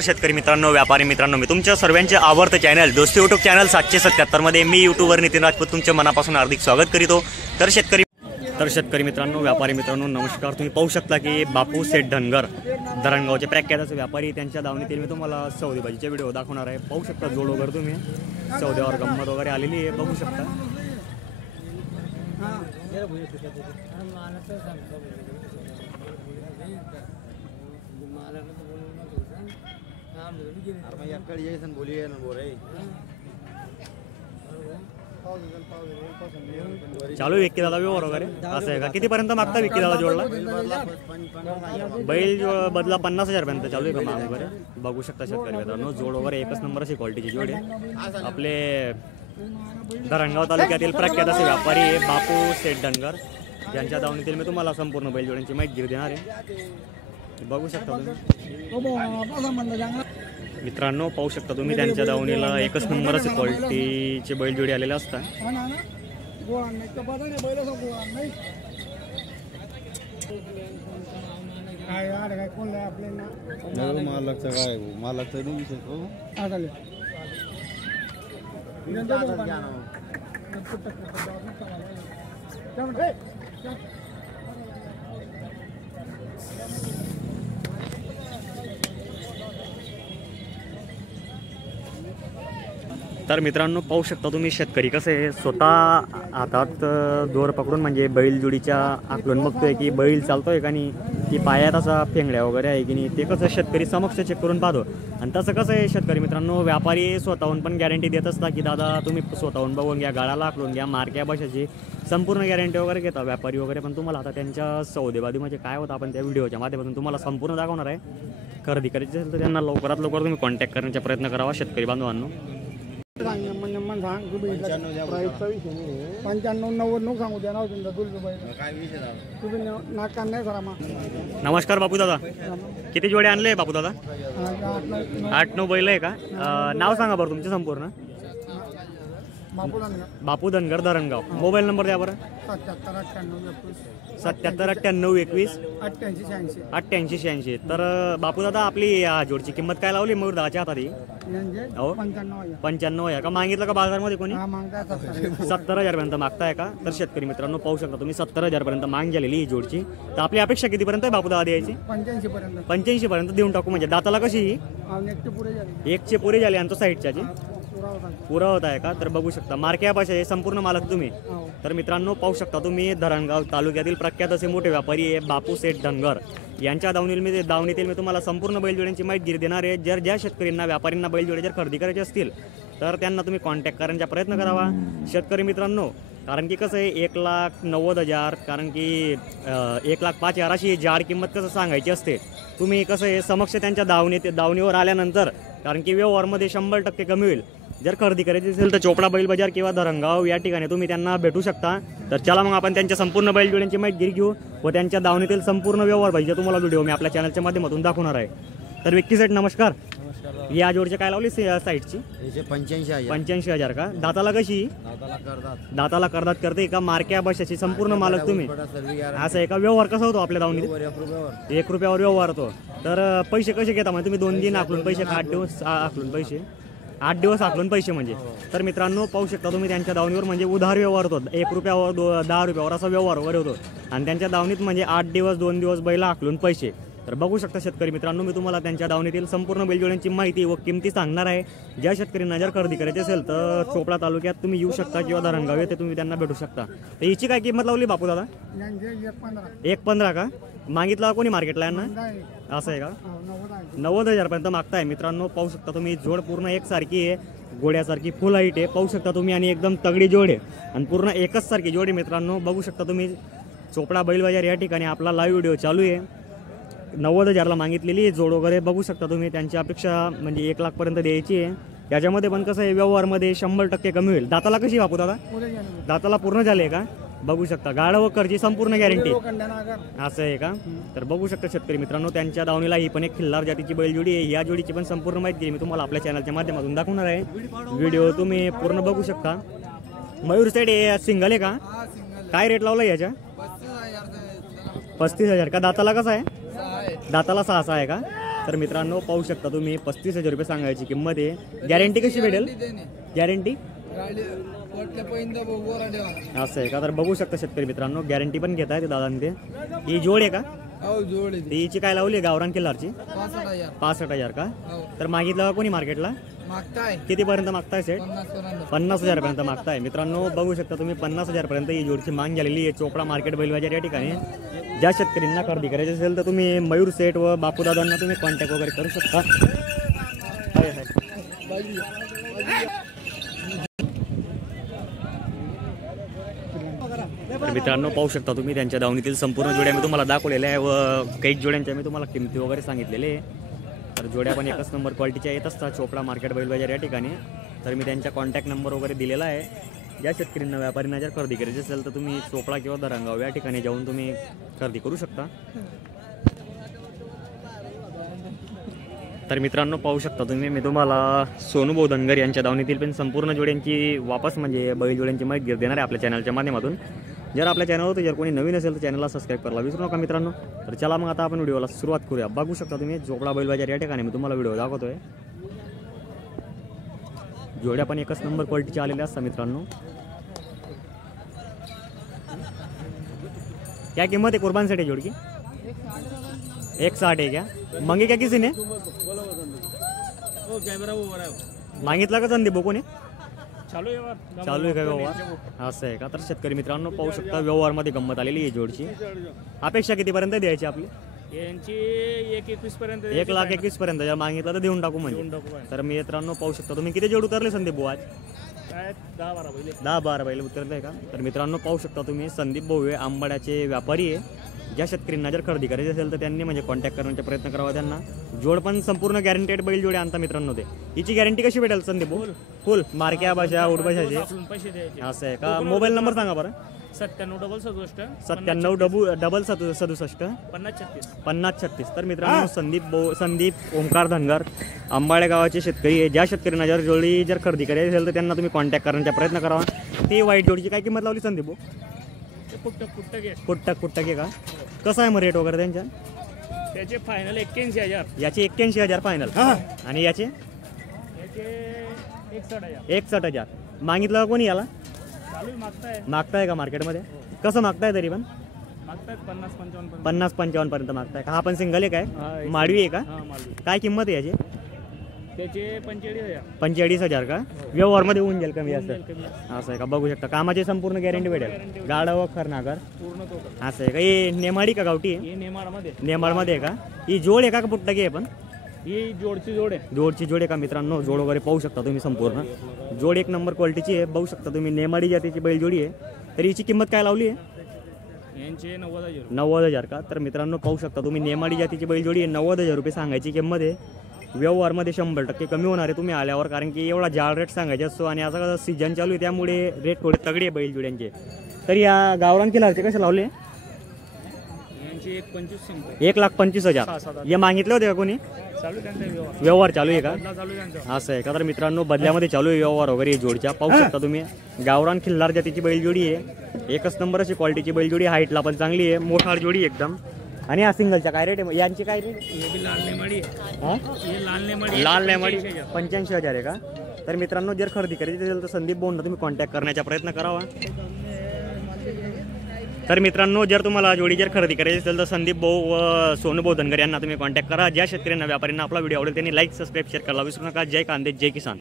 शेतकरी मित्रांनो, व्यापारी मित्रांनो, मी तुमच्या सर्वांचे आवडते चॅनल दोस्ती यूट्यूब चॅनल 777 मध्ये मी यूट्यूबवर नितीन राजपूत तुमच्या मनापासून हार्दिक स्वागत करीतो। तर शेतकरी मित्रांनो, व्यापारी मित्रांनो, नमस्कार। तुम्ही पाहू शकता की बापू सेठ धनगर धरणगावचे प्रख्यात व्यापारी त्यांच्या दावणीतील मी तुम्हाला सौदेबाजीचे व्हिडिओ दाखवणार आहे। पाहू शकता जोड वगैरे तुम्ही सौद्यावर गंमत वगैरे आलेली आहे, बघू शकता। चालू विक्की दादा व्यवहार वगैरे असं आहे का? कितीपर्यंत मागता विक्की दादा जोडला? बैल बदला 50,000 पर्यंत चालू आहे का माग वगैरे? बघू शकता शेतकरी मित्रांनो, जोड वगैरे एकच नंबर अशी क्वालिटीची जोड आहे। आपले धरणगाव तालुक्यातील प्रख्यात असे व्यापारी आहे बापू सेठ धनगर, ज्यांच्या दावणीतील मी तुम्हाला संपूर्ण बैल जोड्यांची माहिती देणार आहे। बघू शकता तुम्ही मित्रांनो, पाहू शकता तुम्ही त्यांच्या दावणीला एकच नंबर असे क्वालिटीचे बैलजोडी आलेले असतात। तर मित्रांनो, पाहू शकता तुम्ही शेतकरी कसे स्वतः हातात दोर पकडून म्हणजे बैलजोडीच्या आकलून बघतोय की बैल चालतोय का नाही, की पायात असा फेंगड्या वगैरे आहे की नाही, ते कसं शेतकरी समक्ष चेक करून पाहतो। आणि तसं कसं आहे शेतकरी मित्रांनो, व्यापारी स्वतःहून पण गॅरंटी देत असतात की दादा तुम्ही स्वतःहून बघून घ्या, गाळाला आकलून घ्या, मार्क्या बशाची संपूर्ण गॅरंटी वगैरे घेता व्यापारी वगैरे। पण तुम्हाला आता त्यांच्या सौदेबाजी म्हणजे काय होतं आपण त्या व्हिडिओच्या माध्यमातून तुम्हाला संपूर्ण दाखवणार आहे। खरेदी करायची असेल तर त्यांना लवकरात लवकर तुम्ही कॉन्टॅक्ट करण्याचा प्रयत्न करावा शेतकरी बांधवांनो। 95-90 सांगू द्या ना नमस्कार बापू दादा, किती जोडे आणले बापू दादा? 8-9 बैल आहे का? नाव सांगा बरं तुमचे संपूर्ण। बापू धनगर धरणगाव। मोबाईल नंबर द्या बरं। 77-98-21 88-86। तर बापू दादा, आपली जोडची किंमत काय लावली मग दादाच्या हातात? हो 95,000 का मागितलं का बाजारमध्ये कोणी? 70,000 पर्यंत मागताय का? तर शेतकरी मित्रांनो, पाहू शकता तुम्ही 70,000 पर्यंत माग झालेली ही जोडची। तर आपली अपेक्षा कितीपर्यंत आहे बापू दादा द्यायची? 85 पर्यंत देऊन टाकू। म्हणजे दाताला कशी ही एकचे पुरे झाले आणि तो साईडच्याची पुरा होत आहे का? तर बघू शकता मार्क्या भाषा हे संपूर्ण मालक तुम्ही। तर मित्रांनो, पाहू शकता तुम्ही धरणगाव तालुक्यातील प्रख्यात असे मोठे व्यापारी आहे बापू सेठ धनगर, यांच्या दावणीतील मी तुम्हाला संपूर्ण बैलजोड्यांची माहिती देणार आहे। जर ज्या शेतकऱ्यांना व्यापाऱ्यांना बैलजोडे जर खरेदी करायचे असतील तर त्यांना तुम्ही कॉन्टॅक्ट करण्याचा प्रयत्न करावा शेतकरी मित्रांनो। कारण की कसं आहे 1,90,000 कारण की 1,05,000 अशी जाड किंमत कसं सांगायची असते। तुम्ही कसं आहे समक्ष त्यांच्या दावणीवर आल्यानंतर, कारण की व्यवहारमध्ये 100% कमी होईल। जर खरेदी करायची असेल तर चोपडा बैल बाजार किंवा धरणगाव या ठिकाणी तुम्ही त्यांना भेटू शकता। तर चला मग आपण त्यांच्या संपूर्ण बैलजोड्यांची माहिती घेऊ व त्यांच्या दावणीतील संपूर्ण व्यवहार पाहिजे तुम्हाला व्हिडिओ मी आपल्या चॅनलच्या माध्यमातून दाखवणार आहे। तर विक्की सेठ नमस्कार। या जोडचे काय लावली साईडची? 85,000 का? दाताला कशी? दाताला करदात करते का? मार्क्या बशाची संपूर्ण मालक तुम्ही। असं आहे का? व्यवहार कसा होतो आपल्या दावणीत? 1 रुपयावर व्यवहार होतो। तर पैसे कसे घेता म्हणजे तुम्ही 2 दिन आकलून पैसे का 8 दिवस आकलून पैसे? 8 दिवस आकलून पैसे म्हणजे। तर मित्रांनो, पाहू शकता तुम्ही त्यांच्या दावणीवर म्हणजे उधार व्यवहार होतो। 1 रुपयावर 10 रुपयावर असा व्यवहार वगैरे होतो आणि त्यांच्या दावणीत म्हणजे 8 दिवस 2 दिवस बैल आकलून पैसे। तर बघू शकता शेतकरी मित्रांनो, मी तुम्हाला त्यांच्या दावणीतील संपूर्ण बैलजोड्यांची माहिती व किमती सांगणार आहे। ज्या शेतकऱ्यांना जर खरेदी करायची असेल तर चोपडा तालुक्यात तुम्ही येऊ शकता किंवा धरणगाव येथे तुम्ही त्यांना भेटू शकता। तर हिची काय किंमत लावली बापू दादा? 1,15 का? मागितला कोणी मार्केटला यांना? असं आहे का? 90,000 पर्यंत मागताय मित्रांनो। पाहू शकता तुम्ही जोड पूर्ण एकसारखी आहे, घोड्यासारखी फुल हाईट आहे पाहू शकता तुम्ही, आणि एकदम तगडी जोड आहे आणि पूर्ण एकच सारखी जोड आहे मित्रांनो। बघू शकता तुम्ही चोपडा बैल बाजार या ठिकाणी आपला लाईव्ह व्हिडिओ चालू आहे। 90,000ला मागितलेली जोड वगैरे बघू शकता तुम्ही। त्यांची अपेक्षा म्हणजे 1 लाख पर्यंत द्यायची आहे। याच्यामध्ये पण कसं आहे व्यवहारमध्ये 100% कमी होईल। दाताला कशी बापू दादा? दाताला पूर्ण झाले का? बघू शकता गाडा व करची संपूर्ण गॅरंटी असं आहे का? तर बघू शकता शेतकरी मित्रांनो, त्यांच्या दावणीला ही पण एक खिल्लार जातीची बैलजोडी आहे। या जोडीची पण संपूर्ण माहिती मी तुम्हाला आपल्या चॅनलच्या माध्यमातून दाखवणार आहे। व्हिडिओ तुम्ही पूर्ण बघू शकता। मयूर साईड सिंगल आहे का? काय रेट लावला याच्या? 35,000 का? दाताला कसा आहे? दाताला 6 आहे का? तर मित्रांनो पाहू शकता तुम्ही 35,000 रुपये सांगायची किंमत आहे. गॅरंटी कशी भेटेल? गॅरंटी असं आहे का? तर बघू शकता शेतकरी मित्रांनो, गॅरंटी पण घेत आहे ते दादांनी. ते ही जोड आहे का? हिची काय लावली गावरान किल्लारची? 65,000 का? तर मागितलं कोणी मार्केटला? कितीपर्यंत मागताय सेट? 50,000 पर्यंत मागताय. मित्रांनो बघू शकता तुम्ही 50,000 पर्यंत ही जोडची मागणी झालेली आहे चोपडा मार्केट बैलबाजार या ठिकाणी. ज्या शेतकऱ्यांना खरेदी करायची असेल तर तुम्ही मयूर सेठ व बापूदादांना तुम्ही कॉन्टॅक्ट वगैरे करू शकता. तर मित्रांनो पाहू शकता तुम्ही त्यांच्या दावणीतील संपूर्ण जोड्या मी तुम्हाला दाखवलेल्या आहे व काही जोड्यांच्या मी तुम्हाला किमती वगैरे सांगितलेले आहे. तर जोड्या पण एकच नंबर क्वालिटीच्या येत असतात चोपडा मार्केट बैलबाजार या ठिकाणी. तर मी त्यांचा कॉन्टॅक्ट नंबर वगैरे दिलेला आहे. ज्या शेतकऱ्यांना व्यापाऱ्यांना जर खरेदी करायची असेल तर तुम्ही चोपडा किंवा धरणगाव या ठिकाणी जाऊन तुम्ही खरेदी करू शकता. तर मित्रांनो पाहू शकता तुम्ही मी तुम्हाला सोनूभाऊ धनगर यांच्या दावणीतील पण संपूर्ण जोड्यांची वापस म्हणजे बैल जोड्यांची माहिती देणार आहे आपल्या चॅनलच्या माध्यमातून. जर आपल्या चॅनलवर जर कोणी नवीन असेल तर चॅनलला सबस्क्राईब करायला विसरू नका मित्रांनो. तर चला मग आता आपण व्हिडिओला सुरुवात करूया. बघू शकता तुम्ही चोपडा बैलबाजार या ठिकाणी मी तुम्हाला व्हिडिओ दाखवतोय. जोड्या पण एकच नंबर क्वालिटीच्या आलेल्या असतात मित्रांनो. क्या किंमत आहे कुर्बानसाठी जोड की? 160 आहे क्या? मांगे क्या किसी ने मागितला का संदीप कोणी? चालू आहे का व्यवहार? असं आहे का? तर शेतकरी मित्रांनो पाहू शकता व्यवहारमध्ये गंमत आलेली आहे जोडची. अपेक्षा कितीपर्यंत द्यायची आपली? यांची 1,21 पर्यंत. 1,21,000 पर्यंत जर मागितलं तर देऊन टाकू म्हणजे. तर मित्रांनो पाहू शकता तुम्ही किती जोड उतरले संदीप भाऊ आज? 10-12 बैल उतरले का? तर मित्रांनो पाहू शकता तुम्ही संदीप भाऊ हे आंबाड्याचे व्यापारी आहे. ज्या शेतकऱ्यांना जर खरेदी करायची असेल तर त्यांनी म्हणजे कॉन्टॅक्ट करण्याचा प्रयत्न करावा त्यांना. जोड पण संपूर्ण गॅरंटेड बैल जोडे आणता मित्रांनो ते. हिची गॅरंटी कशी भेटेल संदीप भाऊ? फुल मार्क्या भाषा उडभाषाची असं आहे का? मोबाईल नंबर सांगा बरं. 97 5036 तर मित्रांनो संदीप ओमकार धनगर आंबाळे गावाचे शेतकरी आहे. ज्या शेतकऱ्यांना जर जोडी जर खरेदी करायची असेल तर त्यांना तुम्ही कॉन्टॅक्ट करण्याचा प्रयत्न करावा. ती वाईट जोडीची काय किंमत लावली संदीप भाऊ? कुट्टके का? कसं आहे मग रेट वगैरे त्यांच्या? त्याचे फायनल 81,000. याचे 81,000 फायनल आणि याचे 61,000 मागितलं कोणी याला? मागताय का मार्केटमध्ये? कसं मागताय तरी पण? 50-55 पर्यंत मागताय का? हा पण सिंगल आहे काय? माडवी आहे का? काय किंमत आहे याची? त्याचे 45,000 का? व्यवहारमध्ये होऊन जाईल कमी असं आहे का? बघू शकता कामाची संपूर्ण गॅरंटी भेटेल. गाडा व खरनागर असं आहे का? हे नेमाडी का गावठी आहे? नेमाडमध्ये आहे का? ही जोड आहे का पुट्टकी आहे पण? ही जोडची जोड आहे. जोडची जोड आहे का मित्रांनो? जोड वगैरे पाहू शकता तुम्ही संपूर्ण. जोड एक नंबर क्वालिटीची आहे. बघू शकता तुम्ही नेमाडी जातीची बैल जोडी आहे. तर हिची किंमत काय लावली आहे? यांचे 90,000 का? तर मित्रांनो पाहू शकता तुम्ही नेमाडी जातीची बैल जोडी आहे. 90,000 रुपये सांगायची किंमत आहे. व्यवहारमध्ये 100% कमी होणार आहे तुम्ही आल्यावर, कारण की एवढा जाळ रेट सांगायचा असतो आणि आता सीजन चालू आहे त्यामुळे रेट थोडे तगडे आहे बैल जोड्यांचे. तर या गावरान किल्लारचे कसे लावले? यांचे 1,25,000 हे मागितले होते का कोणी? व्यवहार चालू आहे का? असं आहे का? तर मित्रांनो बदल्यामध्ये चालू आहे व्यवहार वगैरे जोडच्या. पाहू शकता तुम्ही गावरान खिल्लार जातीची बैल जोडी आहे. एकच नंबर अशी क्वालिटीची बैल जोडी. हाईटला पण चांगली आहे. मोठार जोडी एकदम. आणि हा सिंगलच्या काय रेट आहे? यांची काय रेट? लाल नेमाडी 85,000 आहे का? तर मित्रांनो जर खरेदी करायची असेल तर संदीप भाऊंना तुम्ही कॉन्टॅक्ट करण्याचा प्रयत्न करावा. तर मित्रांनो जर तुम्हाला जोडी जर खरेदी करायची असेल तर संदीप भाऊ व सोनूभाऊ धनगर यांना तुम्ही कॉन्टॅक्ट करा. ज्या शेतकऱ्यांना व्यापाऱ्यांना आपला व्हिडिओ आवडेल त्यांनी लाईक सबस्क्राईब शेअर करायला विसरू नका. जय कांदे जय किसान.